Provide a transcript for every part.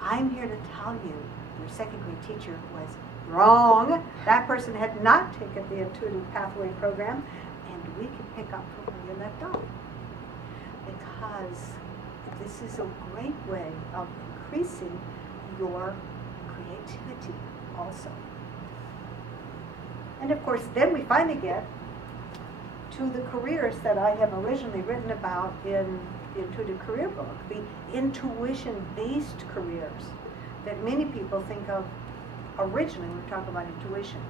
I'm here to tell you, your second grade teacher was wrong. That person had not taken the intuitive pathway program, and we can pick up from where you left off. Because this is a great way of increasing your creativity also. And of course, then we finally get to the careers that I have originally written about in the Intuitive Career book, the intuition-based careers that many people think of originally when we talk about intuition.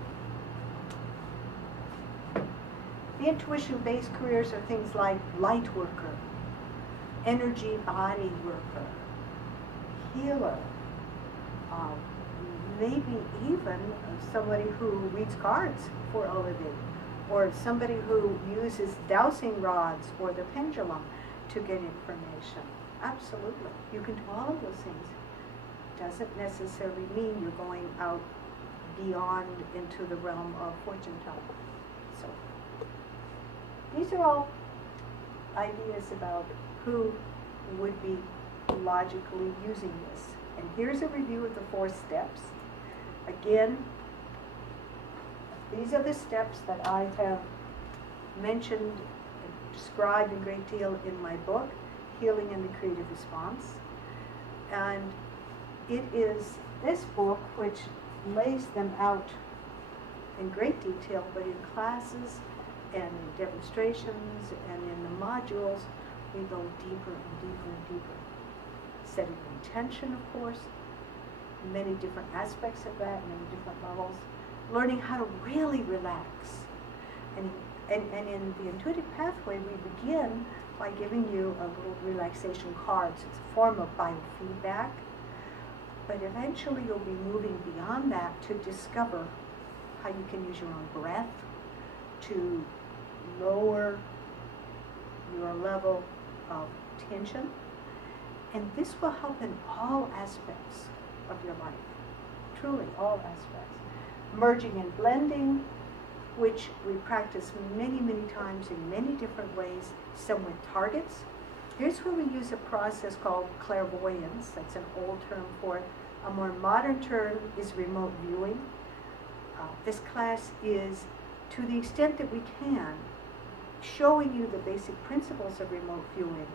The intuition-based careers are things like light worker, energy body worker, healer, maybe even somebody who reads cards for a living, or somebody who uses dowsing rods or the pendulum to get information. Absolutely. You can do all of those things. Doesn't necessarily mean you're going out beyond into the realm of fortune telling. So these are all ideas about who would be logically using this. And here's a review of the 4 steps. Again, these are the steps that I have mentioned and described in great deal in my book, Healing and the Creative Response. And it is this book which lays them out in great detail, but in classes and in demonstrations and in the modules, we go deeper and deeper and deeper. Setting intention, of course, many different aspects of that, many different levels. Learning how to really relax. And in the intuitive pathway, we begin by giving you a little relaxation cards. It's a form of biofeedback. But eventually you'll be moving beyond that to discover how you can use your own breath to lower your level of tension. And this will help in all aspects of your life. Truly, all aspects. Merging and blending, which we practice many, many times in many different ways, some with targets. Here's where we use a process called clairvoyance. That's an old term for it. A more modern term is remote viewing. This class is, to the extent that we can, showing you the basic principles of remote viewing,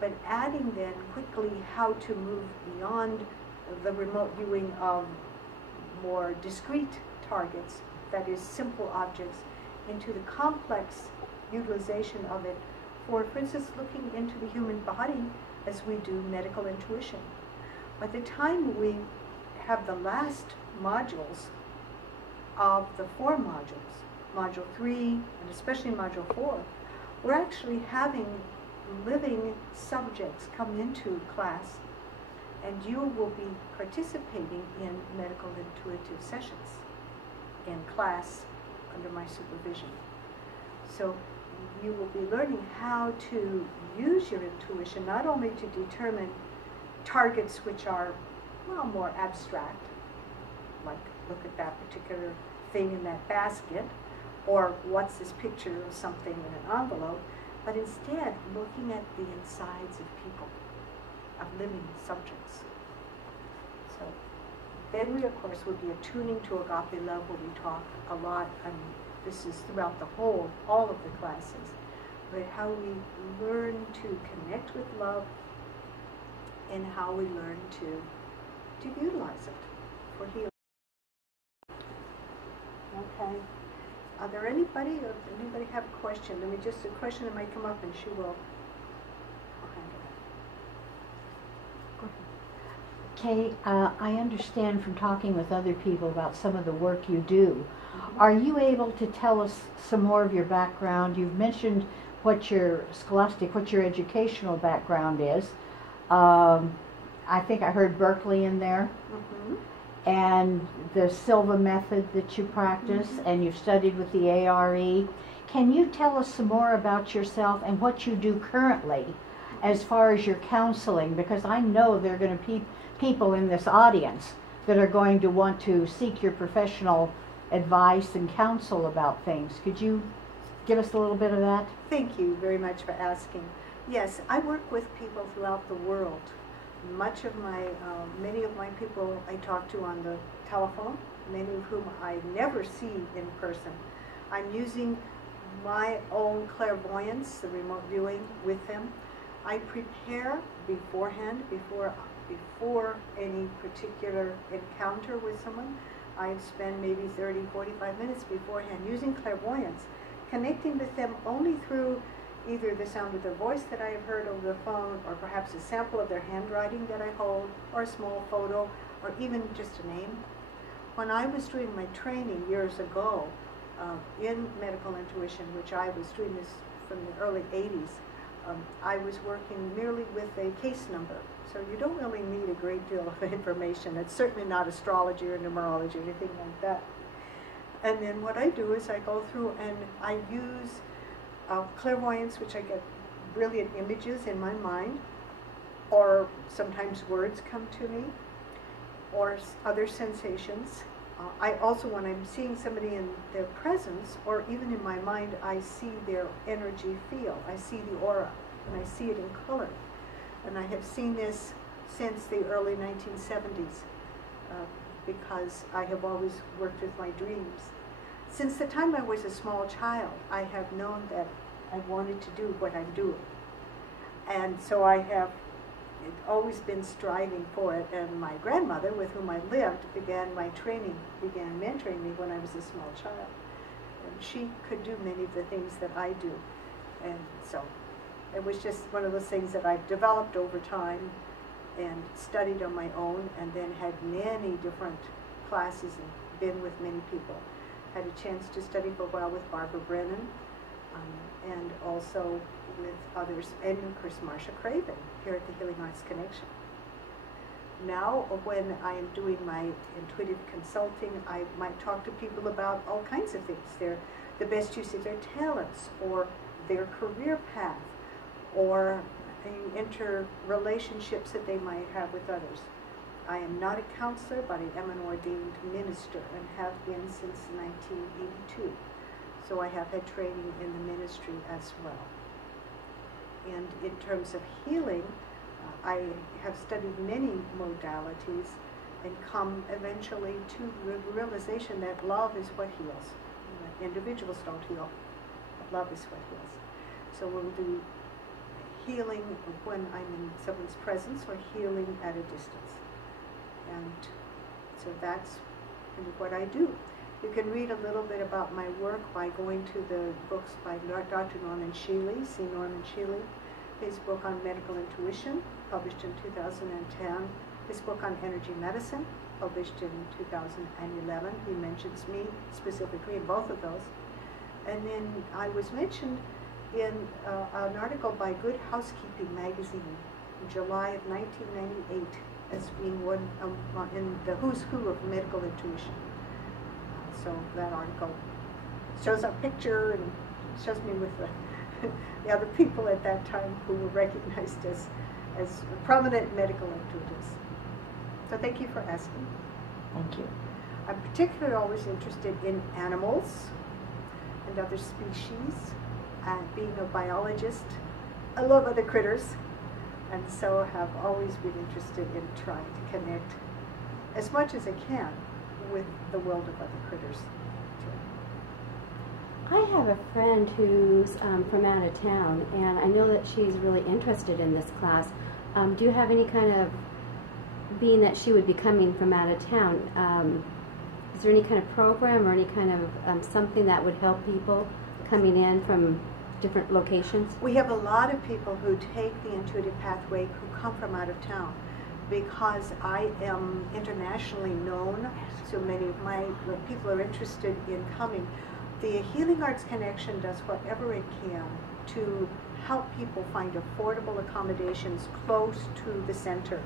but adding then quickly how to move beyond the remote viewing of more discrete targets, that is simple objects, into the complex utilization of it for instance, looking into the human body as we do medical intuition. By the time we have the last modules of the 4 modules, Module 3 and especially Module 4, we're actually having living subjects come into class, and you will be participating in medical intuitive sessions in class under my supervision. So you will be learning how to use your intuition not only to determine targets which are, well, more abstract, like look at that particular thing in that basket, or what's this picture of something in an envelope, but instead looking at the insides of people, of living subjects. So then we, of course, would be attuning to agape love, where we talk a lot, and this is throughout the whole, all of the classes, but how we learn to connect with love and how we learn to utilize it for healing. Okay. Are there anybody, or does anybody have a question? Let me just, a question that might come up and she will. Kay, I understand from talking with other people about some of the work you do. Are you able to tell us some more of your background? You've mentioned what your scholastic, what your educational background is. I think I heard Berkeley in there. And the Silva method that you practice, and you've studied with the ARE. Can you tell us some more about yourself and what you do currently as far as your counseling? Because I know there are going to be people in this audience that are going to want to seek your professional advice and counsel about things. Could you give us a little bit of that? Thank you very much for asking. Yes, I work with people throughout the world many of my people I talk to on the telephone, many of whom I never see in person. I'm using my own clairvoyance, the remote viewing, with them. I prepare beforehand, before any particular encounter with someone. I spend maybe 30, 45 minutes beforehand using clairvoyance, connecting with them only through either the sound of their voice that I have heard over the phone, or perhaps a sample of their handwriting that I hold, or a small photo, or even just a name. When I was doing my training years ago in medical intuition, which I was doing this from the early 80s, I was working merely with a case number. So you don't really need a great deal of information. It's certainly not astrology or numerology or anything like that. And then what I do is I go through and I use clairvoyance, which I get brilliant images in my mind, or sometimes words come to me, or other sensations. I also, when I'm seeing somebody in their presence, or even in my mind, I see their energy field. I see the aura, and I see it in color. And I have seen this since the early 1970s, because I have always worked with my dreams. Since the time I was a small child, I have known that I wanted to do what I'm doing. And so I have always been striving for it. And my grandmother, with whom I lived, began mentoring me when I was a small child. And she could do many of the things that I do. And so it was just one of those things that I've developed over time and studied on my own, and then had many different classes and been with many people. Had a chance to study for a while with Barbara Brennan, and also with others, and of course Marcia Craven here at the Healing Arts Connection. Now, when I am doing my intuitive consulting, I might talk to people about all kinds of things. The best use of their talents, or their career path, or interrelationships that they might have with others. I am not a counselor, but I am an ordained minister and have been since 1982. So I have had training in the ministry as well. And in terms of healing, I have studied many modalities and come eventually to the realization that love is what heals. Individuals don't heal, but love is what heals. So we'll do healing when I'm in someone's presence, or healing at a distance. And so that's kind of what I do. You can read a little bit about my work by going to the books by Dr. Norman Shealy, C. Norman Shealy. His book on medical intuition, published in 2010. His book on energy medicine, published in 2011. He mentions me specifically in both of those. And then I was mentioned in an article by Good Housekeeping magazine in July of 1998 as being one in the who's who of medical intuition. So that article shows a picture and shows me with the other people at that time who were recognized as prominent medical intuitives. So thank you for asking. Thank you. I'm particularly always interested in animals and other species, and being a biologist, I love other critters, and so have always been interested in trying to connect as much as I can with the world of other critters. I have a friend who's from out of town, and I know that she's really interested in this class. Do you have any kind of, being that she would be coming from out of town, is there any kind of program or any kind of something that would help people coming in from different locations? We have a lot of people who take the intuitive pathway who come from out of town, because I am internationally known, so many of my people are interested in coming. The Healing Arts Connection does whatever it can to help people find affordable accommodations close to the center.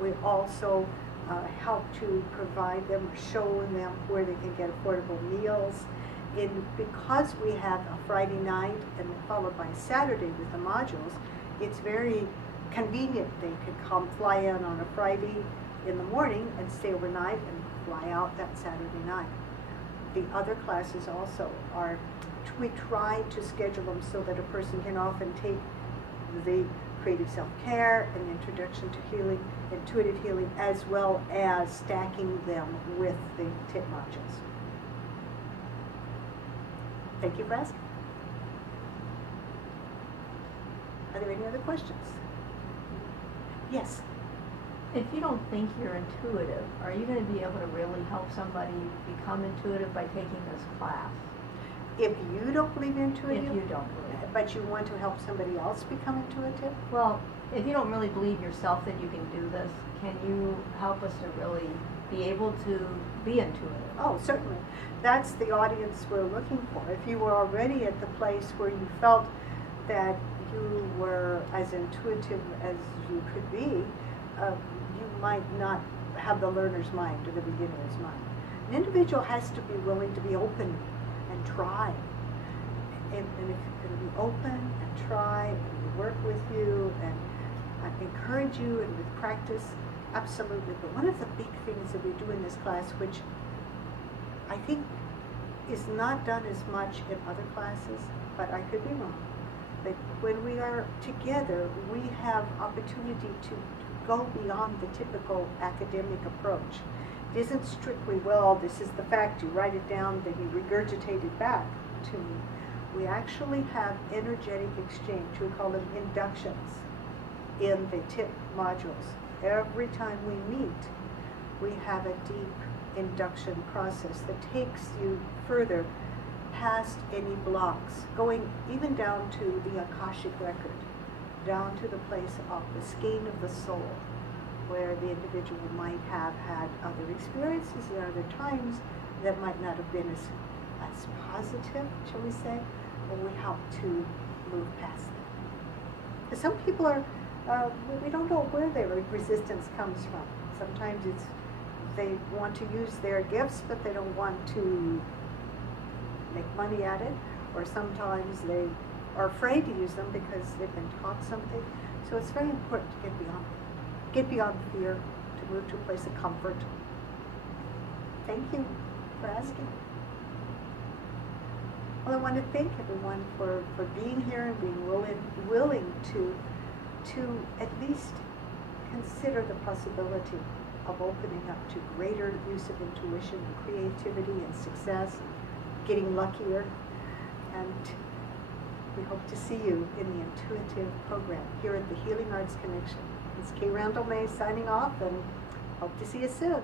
We also help to provide them, show them where they can get affordable meals. Because we have a Friday night and followed by Saturday with the modules, it's very convenient. They could come, fly in on a Friday in the morning and stay overnight and fly out that Saturday night. The other classes also are, we try to schedule them so that a person can often take the creative self-care, an introduction to healing, intuitive healing, as well as stacking them with the tip modules. Thank you for asking. Are there any other questions? Yes. If you don't think you're intuitive, are you going to be able to really help somebody become intuitive by taking this class? If you don't believe intuitive, If you don't believe it. but you want to help somebody else become intuitive, Well, if you don't really believe yourself that you can do this, can you help us to really be able to be intuitive? oh, certainly. That's the audience we're looking for. If you were already at the place where you felt that you were as intuitive as you could be, you might not have the learner's mind or the beginner's mind. An individual has to be willing to be open and try. And if you're going to be open and try, and we work with you and encourage you, and with practice, absolutely. But one of the big things that we do in this class, which I think is not done as much in other classes, but I could be wrong, but when we are together, we have opportunity to go beyond the typical academic approach. It isn't strictly, well, this is the fact, you write it down, then you regurgitate it back to me. We actually have energetic exchange. We call them inductions in the tip modules. Every time we meet, we have a deep induction process that takes you further past any blocks, going even down to the Akashic record, down to the place of the skein of the soul, where the individual might have had other experiences at other times that might not have been as positive, shall we say, and we help to move past them. Some people are, we don't know where their resistance comes from. Sometimes it's they want to use their gifts, but they don't want to make money at it, or sometimes they are afraid to use them because they've been taught something. So it's very important to get beyond fear, to move to a place of comfort. Thank you for asking. Well, I want to thank everyone for being here and being willing to at least consider the possibility of opening up to greater use of intuition and creativity and success, and getting luckier. And we hope to see you in the intuitive program here at the Healing Arts Connection. It's Kay Randall May signing off, and hope to see you soon.